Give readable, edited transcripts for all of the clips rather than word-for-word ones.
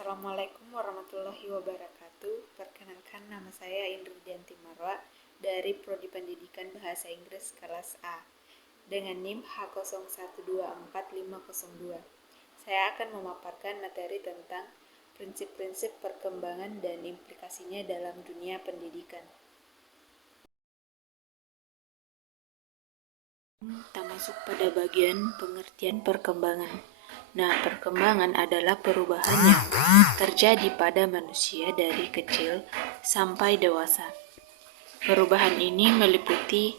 Assalamualaikum warahmatullahi wabarakatuh. Perkenalkan, nama saya Indrijanti Marwa dari Prodi Pendidikan Bahasa Inggris kelas A dengan NIM H01245502. Saya akan memaparkan materi tentang prinsip-prinsip perkembangan dan implikasinya dalam dunia pendidikan. Kita masuk pada bagian pengertian perkembangan. Nah, perkembangan adalah perubahan yang terjadi pada manusia dari kecil sampai dewasa. Perubahan ini meliputi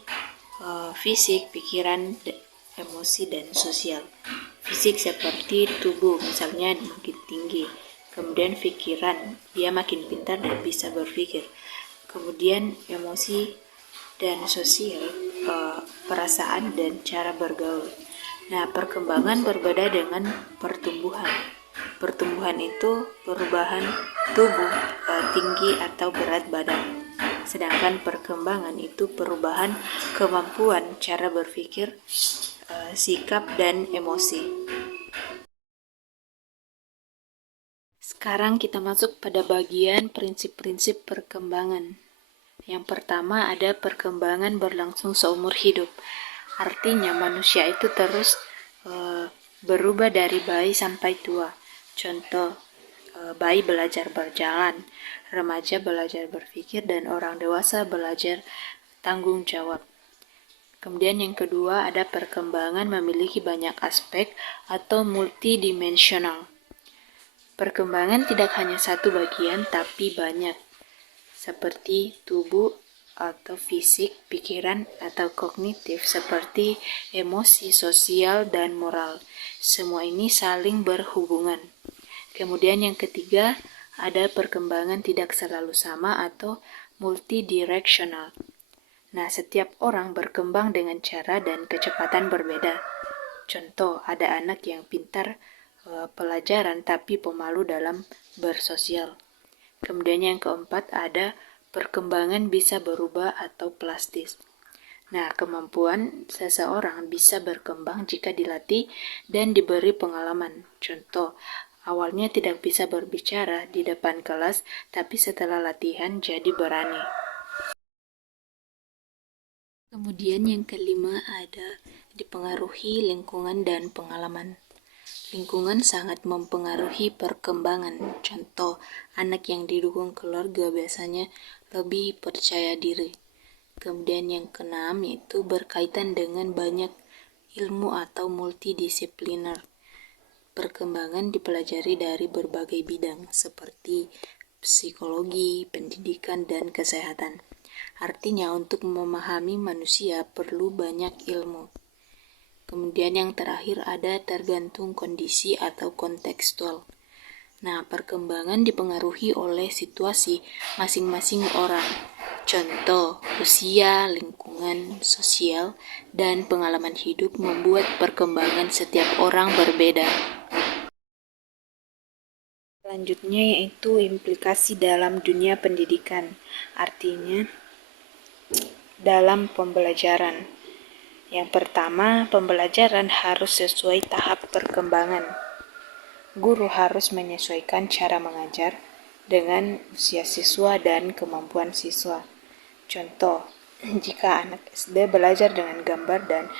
fisik, pikiran, emosi, dan sosial. Fisik seperti tubuh, misalnya makin tinggi. Kemudian pikiran, dia makin pintar dan bisa berpikir. Kemudian emosi dan sosial, perasaan dan cara bergaul. Nah, perkembangan berbeda dengan pertumbuhan. Pertumbuhan itu perubahan tubuh, tinggi atau berat badan. Sedangkan perkembangan itu perubahan kemampuan, cara berpikir, sikap, dan emosi. Sekarang kita masuk pada bagian prinsip-prinsip perkembangan. Yang pertama ada perkembangan berlangsung seumur hidup. Artinya manusia itu terus berubah dari bayi sampai tua. Contoh, bayi belajar berjalan, remaja belajar berpikir, dan orang dewasa belajar tanggung jawab. Kemudian yang kedua ada perkembangan memiliki banyak aspek atau multidimensional. Perkembangan tidak hanya satu bagian tapi banyak, seperti tubuh atau fisik, pikiran atau kognitif, seperti emosi, sosial, dan moral. Semua ini saling berhubungan. Kemudian yang ketiga, ada perkembangan tidak selalu sama atau multidirectional. Nah, setiap orang berkembang dengan cara dan kecepatan berbeda. Contoh, ada anak yang pintar pelajaran tapi pemalu dalam bersosial. Kemudian yang keempat ada perkembangan bisa berubah atau plastis. Nah, kemampuan seseorang bisa berkembang jika dilatih dan diberi pengalaman. Contoh, awalnya tidak bisa berbicara di depan kelas, tapi setelah latihan jadi berani. Kemudian yang kelima ada dipengaruhi lingkungan dan pengalaman. Lingkungan sangat mempengaruhi perkembangan. Contoh, anak yang didukung keluarga biasanya lebih percaya diri. Kemudian yang keenam itu berkaitan dengan banyak ilmu atau multidisipliner. Perkembangan dipelajari dari berbagai bidang seperti psikologi, pendidikan, dan kesehatan. Artinya untuk memahami manusia perlu banyak ilmu. Kemudian yang terakhir ada tergantung kondisi atau kontekstual. Nah, perkembangan dipengaruhi oleh situasi masing-masing orang. Contoh, usia, lingkungan, sosial, dan pengalaman hidup membuat perkembangan setiap orang berbeda. Selanjutnya yaitu implikasi dalam dunia pendidikan. Artinya, dalam pembelajaran. Yang pertama, pembelajaran harus sesuai tahap perkembangan. Guru harus menyesuaikan cara mengajar dengan usia siswa dan kemampuan siswa. Contoh, jika anak SD belajar dengan gambar dan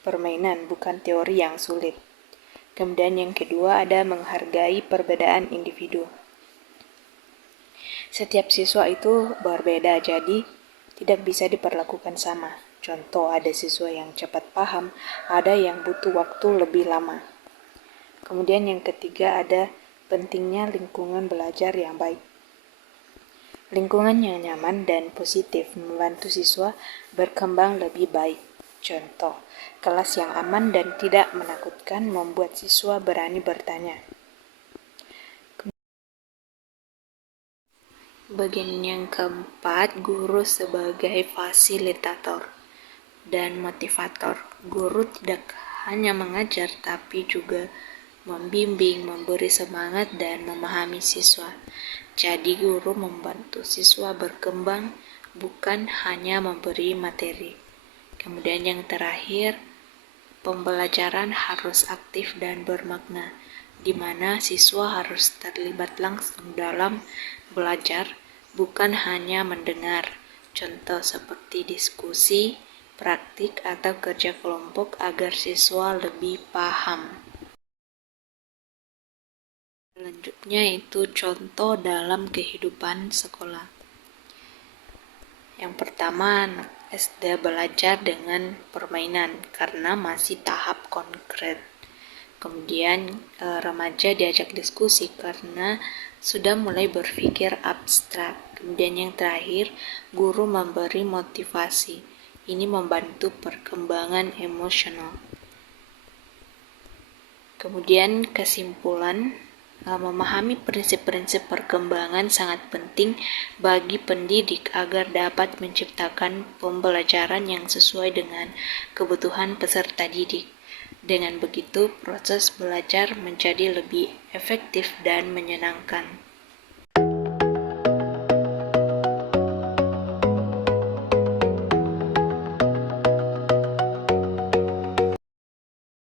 permainan, bukan teori yang sulit. Kemudian yang kedua ada menghargai perbedaan individu. Setiap siswa itu berbeda, jadi tidak bisa diperlakukan sama. Contoh, ada siswa yang cepat paham, ada yang butuh waktu lebih lama. Kemudian yang ketiga ada pentingnya lingkungan belajar yang baik. Lingkungan yang nyaman dan positif membantu siswa berkembang lebih baik. Contoh, kelas yang aman dan tidak menakutkan membuat siswa berani bertanya. Bagian yang keempat, guru sebagai fasilitator dan motivator. Guru tidak hanya mengajar tapi juga membimbing, memberi semangat, dan memahami siswa. Jadi guru membantu siswa berkembang, bukan hanya memberi materi. Kemudian yang terakhir, pembelajaran harus aktif dan bermakna. di mana siswa harus terlibat langsung dalam belajar, bukan hanya mendengar. Contoh seperti diskusi, praktik, atau kerja kelompok agar siswa lebih paham. Selanjutnya itu contoh dalam kehidupan sekolah. Yang pertama, anak SD belajar dengan permainan karena masih tahap konkret. Kemudian remaja diajak diskusi karena sudah mulai berpikir abstrak. Kemudian yang terakhir, guru memberi motivasi. Ini membantu perkembangan emosional. Kemudian kesimpulan, memahami prinsip-prinsip perkembangan sangat penting bagi pendidik agar dapat menciptakan pembelajaran yang sesuai dengan kebutuhan peserta didik. Dengan begitu, proses belajar menjadi lebih efektif dan menyenangkan.